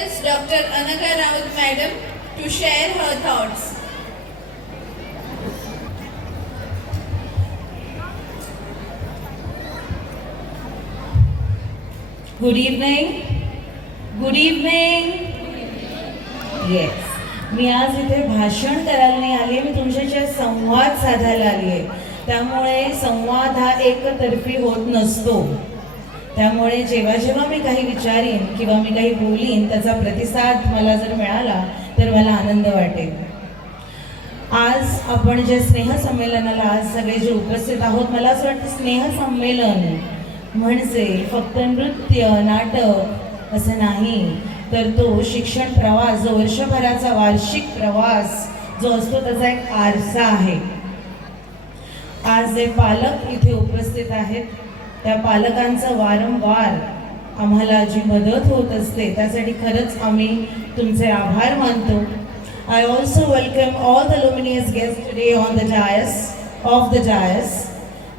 request Dr. Anaga Raut Madam to share her thoughts. Good evening. Good evening. Yes. मी आज इथे भाषण करायला नाही आली आहे, मी तुमच्याशी संवाद साधायला आली आहे. त्यामुळे संवाद हा एकतर्फी होत नसतो. त्यामुळे जेव्हा जेव्हा मी काही विचारीन किंवा मी काही बोलीन त्याचा प्रतिसाद मला जर मिळाला तर मला आनंद वाटेल. आज आपण जे स्नेहसंमेलनाला आज सगळे जे उपस्थित आहोत, मला असं वाटतं स्नेहसंमेलन म्हणजे फक्त नृत्य नाटक असं नाही, तर तो शिक्षण प्रवास जो वर्षभराचा वार्षिक प्रवास जो असतो त्याचा एक आरसा आहे. आज जे पालक इथे उपस्थित आहेत त्या पालकांचं वारंवार आम्हाला जी मदत होत असते त्यासाठी खरंच आम्ही तुमचे आभार मानतो. I also welcome all the luminous guests today on the dais.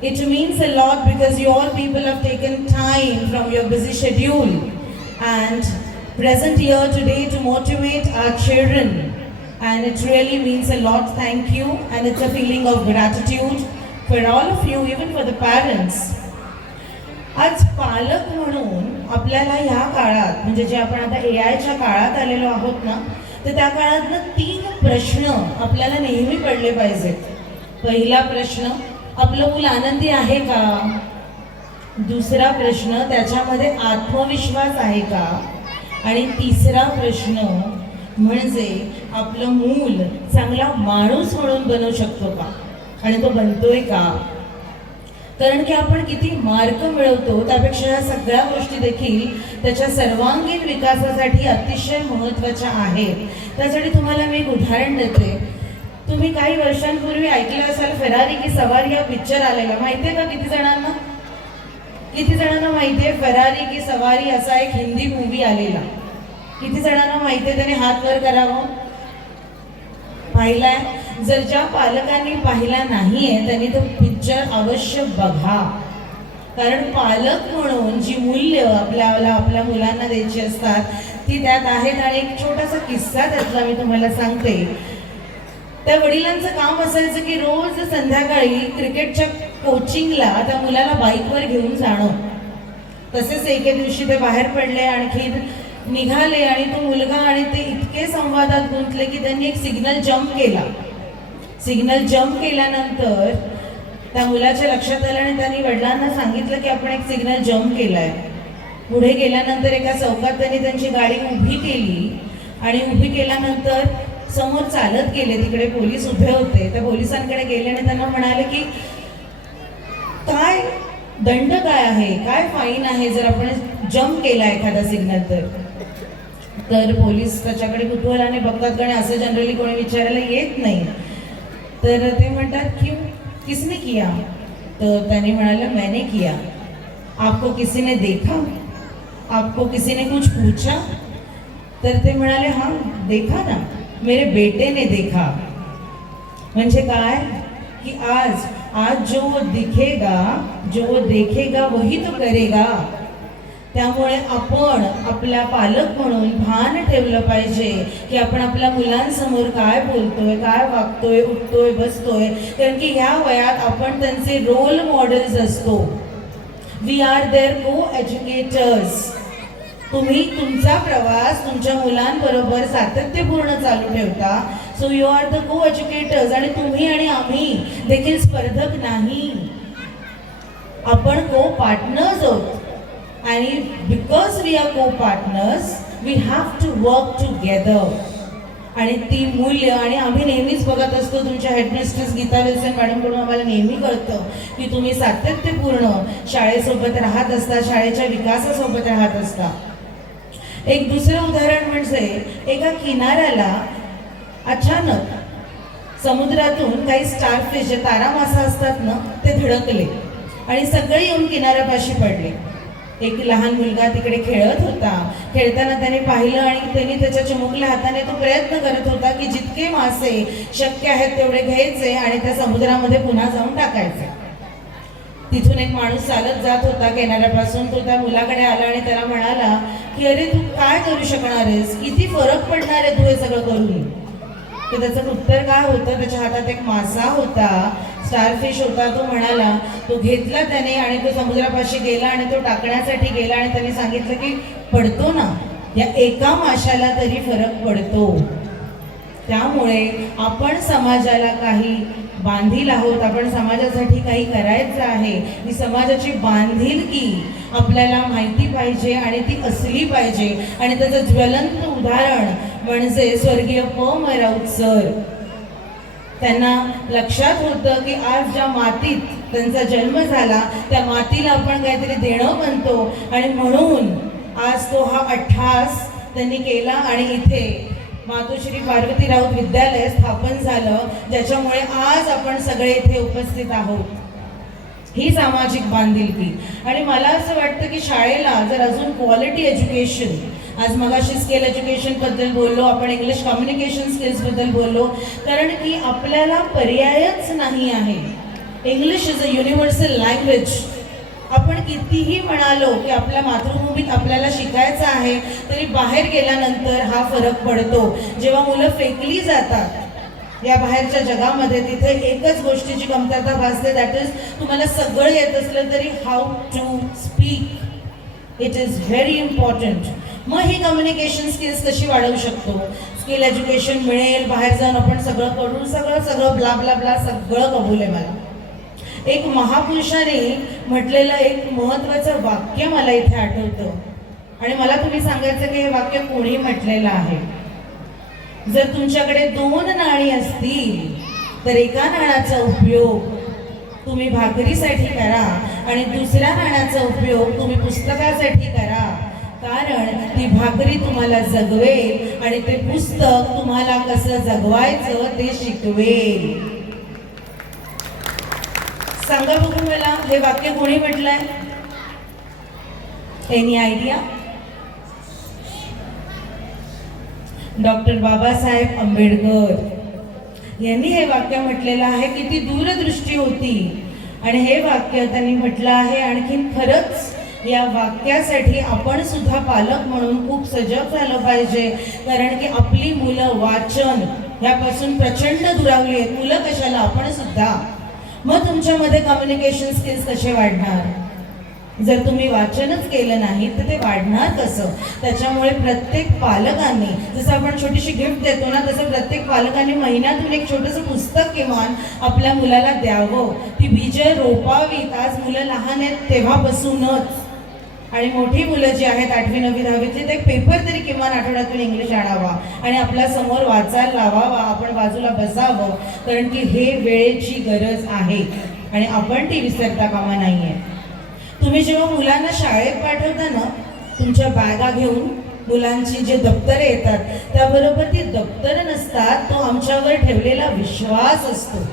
It means a lot because you all people have taken time from your busy schedule and present here today to motivate our children, and it really means a lot. Thank you, and it's a feeling of gratitude for all of you, even for the parents. आज पालक म्हणून आपल्याला ह्या काळात म्हणजे जे आपण आता AIच्या काळात आलेलो आहोत ना, तर त्या काळात ना 3 प्रश्न आपल्याला नेहमी पडले पाहिजेत. पहिला प्रश्न, आपलं मूल आनंदी आहे का? दुसरा प्रश्न, त्याच्यामध्ये आत्मविश्वास आहे का? आणि तिसरा प्रश्न म्हणजे आपलं मूल चांगला माणूस म्हणून बनू शकतो का आणि तो बनतोय का? कारण की आपण किती मार्क मिळवतो त्यापेक्षा या सगळ्या गोष्टी देखील त्याच्या सर्वांगीण विकासासाठी अतिशय महत्त्वाच्या आहेत. त्यासाठी तुम्हाला मी एक उदाहरण देते. तुम्ही काही वर्षांपूर्वी ऐकलं असाल फेरारी की सवारी हा पिक्चर आलेला, माहिती आहे का? किती जणांना माहिती आहे फेरारी की सवारी असा एक हिंदी मूवी आलेला? किती जणांना माहिती आहे? त्याने हात वर करावं. पाहिलाय? जर ज्या पालकांनी पाहिला नाहीये त्यांनी तो पिक्चर अवश्य बघा. कारण पालक म्हणून जी मूल्य आपल्या मुलांना द्यायची असतात ती त्यात आहेत. आणि एक छोटासा किस्सा त्यातला मी तुम्हाला सांगते. त्या वडिलांचं काम असायचं की रोज संध्याकाळी क्रिकेटच्या कोचिंगला त्या मुलाला बाईकवर घेऊन जाणं. तसेच एके दिवशी ते बाहेर पडले, आणखी निघाले आणि तो मुलगा आणि ते इतके संवादात गुंतले की त्यांनी एक सिग्नल जम्प केला. सिग्नल जम्प केल्यानंतर त्या मुलाच्या लक्षात आलं आणि त्यांनी वडिलांना सांगितलं की आपण एक सिग्नल जम्प केलाय. पुढे गेल्यानंतर एका चौकात त्यांनी त्यांची गाडी उभी केली आणि उभी केल्यानंतर समोर चालत गेले. तिकडे पोलीस उभे होते. त्या पोलिसांकडे गेले आणि त्यांना म्हणाले की काय दंड काय आहे, काय फाईन आहे जर आपण जम्प केला एखादा सिग्नल तर पोलीस त्याच्याकडे कुतूहलाने बघतात, कारण असं जनरली कोणी विचारायला येत नाही. तर ते म्हणतात क्यों, किसने किया? तर त्याने म्हणाले मैंने किया. आपको किसी ने देखा? आपको किसी ने कुछ पूछा? तर ते म्हणाले हाँ देखा ना, मेरे बेटे ने देखा. म्हणजे काय की आज जो वो देखेगा वही तो करेगा. त्यामुळे आपण आपल्या पालक म्हणून भान ठेवलं पाहिजे की आपण आपल्या मुलांसमोर काय बोलतोय, काय वागतोय, उठतोय, बसतोय. कारण की ह्या वयात आपण त्यांचे रोल मॉडेल्स असतो. वी आर देअर को एज्युकेटर्स. तुम्ही तुमचा प्रवास तुमच्या मुलांबरोबर सातत्यपूर्ण चालू ठेवता. सो यू आर द को एज्युकेटर्स. आणि तुम्ही आणि आम्ही देखील स्पर्धक नाही, आपण को पार्टनर्स आहोत. आणि because we are co partners we have to work together. आणि ती मूल्य आणि आम्ही नेहमीच बघत असतो, तुमच्या हेडमिस्ट्रेस गीता विल्सन मॅडमकडून आम्हाला नेहमी कळतं की तुम्ही सातत्यपूर्ण शाळेसोबत राहत असता, शाळेच्या विकासासोबत राहत असता. एक दुसरं उदाहरण म्हणजे एका किनाऱ्याला अचानक समुद्रातून काही स्टारफिश जे तारामासा असतात ना ते धडकले आणि सगळे येऊन किनाऱ्यापाशी पडले. एक लहान मुलगा तिकडे खेळत होता. खेळताना त्याने पाहिलं आणि त्यांनी त्याच्या चिमुकल्या हाताने तो प्रयत्न करत होता की जितके मासे शक्य आहेत तेवढे घ्यायचे आणि त्या समुद्रामध्ये पुन्हा जाऊन टाकायचे. तिथून एक माणूस चालत जात होता किनाऱ्यापासून. तो त्या मुलाकडे आला आणि त्याला म्हणाला की अरे तू काय करू शकणार आहेस, किती फरक पडणार आहे तू हे सगळं करून. तर त्याचं उत्तर काय होतं, त्याच्या हातात एक मासा होता, स्टारफिश होता. तो म्हणाला, तो घेतला त्याने आणि तो समुद्रापाशी गेला आणि तो टाकण्यासाठी गेला आणि त्याने सांगितलं की पडतो ना, या एका माशाला तरी फरक पडतो. त्यामुळे आपण समाजाला काही बांधील आहोत, आपण समाजासाठी काही करायचं आहे. ही समाजाची बांधिलकी आपल्याला माहिती पाहिजे आणि ती असली पाहिजे. आणि त्याचं ज्वलंत उदाहरण म्हणजे स्वर्गीय प म राऊत सर. त्यांना लक्षात होतं की आज ज्या मातीत त्यांचा जन्म झाला त्या मातीला आपण काहीतरी देणं बनतो आणि म्हणून आज तो हा अट्टहास त्यांनी केला आणि इथे मातोश्री पार्वती राऊत विद्यालय स्थापन झालं, ज्याच्यामुळे आज आपण सगळे इथे उपस्थित आहोत. ही सामाजिक बांधिलकी. आणि मला असं वाटतं की शाळेला जर अजून क्वालिटी एज्युकेशन, आज मगाशी स्किल एज्युकेशन बद्दल बोललो आपण, इंग्लिश कम्युनिकेशन स्किल्स बद्दल बोललो, कारण की आपल्याला पर्यायच नाही आहे. English is a universal language. आपण कितीही म्हणालो की आपल्या मातृभूमीत आपल्याला शिकायचं आहे, तरी बाहेर गेल्यानंतर हा फरक पडतो. जेव्हा मुलं फेकली जातात या बाहेरच्या जगामध्ये, तिथे एकच गोष्टीची कमतरता भासते, दॅट इज तुम्हाला सगळं येत असलं तरी how to speak. It is very important. मग ही कम्युनिकेशन स्किल्स कशी वाढवू शकतो? स्किल एज्युकेशन मिळेल, बाहेर जाऊन आपण सगळं करू, सगळं ब्ला ब्ला ब्ला सगळं कबूल आहे मला. एक महापुरुषाने म्हटलेलं एक महत्त्वाचं वाक्य मला इथे आठवतं आणि मला तुम्ही सांगायचं की हे वाक्य कोणी म्हटलेलं आहे. जर तुमच्याकडे 2 नाणी असतील तर एका नाण्याचा उपयोग तुम्ही भाकरीसाठी करा आणि दुसऱ्या नाण्याचा उपयोग तुम्ही पुस्तकासाठी करा, कारण ती भाकरी तुम्हाला जगवेल आणि ते पुस्तक तुम्हाला कसं जगवायचं ते शिकवेल. सांगा बघू मला, हे वाक्य कोणी म्हटलंय? Any idea? Doctor Babasaheb Ambedkar यांनी हे वाक्य म्हटलेलं आहे. किती दूरदृष्टी होती. आणि हे वाक्य त्यांनी म्हटलं आहे. आणखीन खरंच या वाक्यासाठी आपण सुद्धा पालक म्हणून खूप सजग झालं पाहिजे, कारण की आपली मुलं वाचन ह्यापासून प्रचंड दुरावली आहेत. मुलं कशाला, आपण सुद्धा. मग तुमच्यामध्ये कम्युनिकेशन स्किल्स कसे वाढणार? जर तुम्ही वाचनच केलं नाही तर ते वाढणार कसं? त्याच्यामुळे प्रत्येक पालकांनी, जसं आपण छोटीशी गिफ्ट देतो ना, तसं प्रत्येक पालकांनी महिन्यातून एक छोटंसं पुस्तक किमान आपल्या मुलाला द्यावं. ती बीजं रोपावीत. आज मुलं लहान आहेत तेव्हापासूनच. आणि मोठी मुलं जी आहेत 8वी 9वी 10वीतली, ते पेपर तरी किमान आठवड्यातून इंग्लिश आणावा आणि आपल्या समोर वाचायला लावावा, आपण बाजूला बसावं, कारण की हे वेळेची गरज आहे आणि आपण ती विसरता कामा नाहीये. तुम्ही जेव्हा मुलांना शाळेत पाठवता ना, तुमच्या बॅगा घेऊन मुलांची जे दप्तरे येतात त्याबरोबर ती दप्तरं नसतात, तो आमच्यावर ठेवलेला विश्वास असतो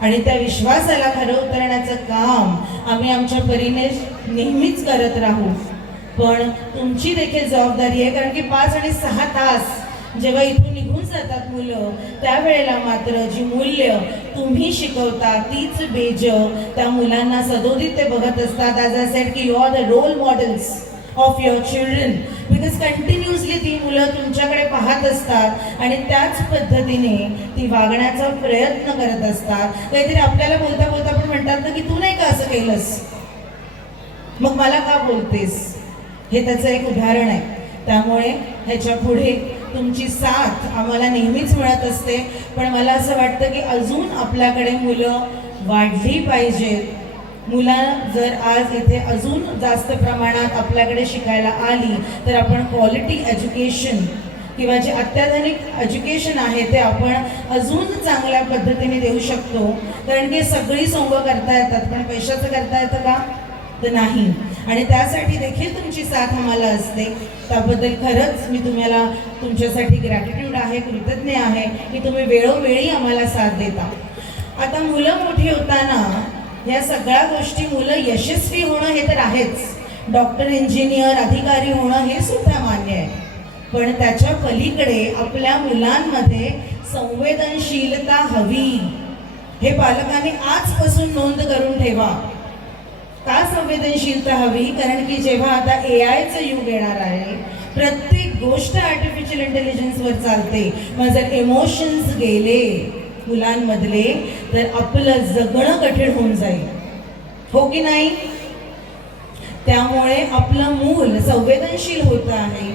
आणि त्या विश्वासाला खरं उतरण्याचं काम आम्ही आमच्या परीने नेहमीच करत राहू. पण तुमची देखील जबाबदारी आहे, कारण की 5 आणि 6 तास जेव्हा इथून निघून जातात मुलं, त्यावेळेला मात्र जी मूल्य तुम्ही शिकवता तीच बेज त्या मुलांना सदोदित ते बघत असतात. ॲज आय सेड की you are the role models of your children, because continuously ती मुलं तुमच्याकडे पाहत असतात आणि त्याच पद्धतीने ती वागण्याचा प्रयत्न करत असतात. काहीतरी आपल्याला बोलता बोलता पण म्हणतात ना की तू नाही का असं केलंस, मग मला का बोलतेस? हे त्याचं एक उदाहरण आहे. त्यामुळे ह्याच्या पुढे तुमची साथ आम्हाला नेहमीच मिळत असते, पण मला असं वाटतं की अजून आपल्याकडे मुलं वाढली पाहिजेत. मुलं जर आज इथे अजून जास्त प्रमाणात आपल्याकडे शिकायला आली तर आपण क्वालिटी एज्युकेशन किंवा जे अत्याधुनिक एज्युकेशन आहे ते आपण अजून चांगल्या पद्धतीने देऊ शकतो. कारण की सगळी सोंग करता येतात, पण पैशाचं करता येतं का? तर नाही. आणि त्यासाठी देखील तुमची साथ आम्हाला असते. त्याबद्दल खरंच मी तुम्हाला तुमच्यासाठी ग्रॅटिट्यूड आहे, कृतज्ञ आहे की तुम्ही वेळोवेळी आम्हाला साथ देता. आता मुलं मोठी होताना या सगळ्या गोष्टी, मुलं यशस्वी होणं हे तर आहेच, डॉक्टर, इंजिनियर, अधिकारी होणं हे सुद्धा मान्य आहे, पण त्याच्या पलीकडे आपल्या मुलांमध्ये संवेदनशीलता हवी. हे पालकांनी आजपासून नोंद करून ठेवा. का संवेदनशीलता हवी? कारण की जेव्हा आता AIचं युग येणार आहे, प्रत्येक गोष्ट आर्टिफिशियल इंटेलिजन्सवर चालते. मग जर इमोशन्स गेले मुलांमधले तर आपलं जगणं कठीण होऊन जाईल, हो की नाही? त्यामुळे आपलं मूल संवेदनशील होत आहे,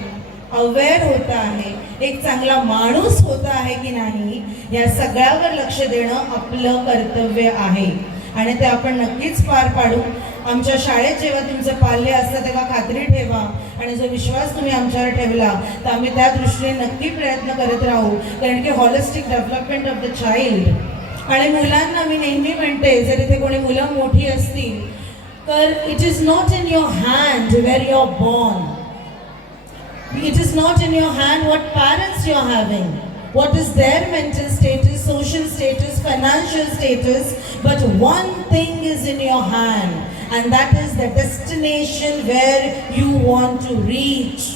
अवेअर होत आहे, एक चांगला माणूस होत आहे की नाही, या सगळ्यावर लक्ष देणं आपलं कर्तव्य आहे आणि ते आपण नक्कीच पार पाडू. आमच्या शाळेत जेव्हा तुमचं पाल्य असतं तेव्हा खात्री ठेवा आणि जो विश्वास तुम्ही आमच्यावर ठेवला तर आम्ही त्या दृष्टीने नक्की प्रयत्न करत राहू. कारण की holistic development of the child. आणि मुलांना मी नेहमी म्हणते, जर इथे कोणी मुलं मोठी असतील तर it is not in your hand where you are born. It is not in your hand what parents you are having, what is their mental status, social status, financial status, but one thing is in your hand, and that is the destination where you want to reach.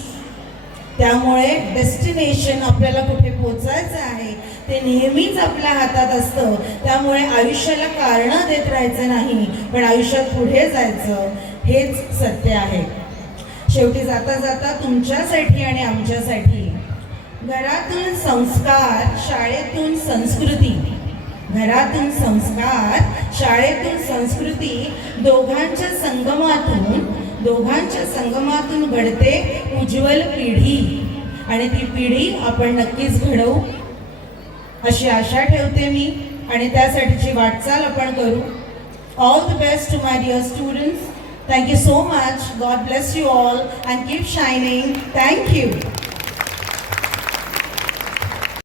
त्यामुळे destination आपल्याला कुठे पोचायचं आहे ते नेहमीच आपल्या हातात असतं. त्यामुळे आयुष्याला कारणं देत राहायचं नाही, पण आयुष्यात पुढे जायचं, हेच सत्य आहे. शेवटी जाता जाता तुमच्यासाठी आणि आमच्यासाठी घरातून संस्कार, शाळेतून संस्कृती, घरातून संस्कार, शाळेतून संस्कृती, दोघांच्या संगमातून घडते उज्ज्वल पिढी आणि ती पिढी आपण नक्कीच घडवू अशी आशा ठेवते मी आणि त्यासाठीची वाटचाल आपण करू. All the best to my dear students. Thank you so much. God bless you all and keep shining. Thank you.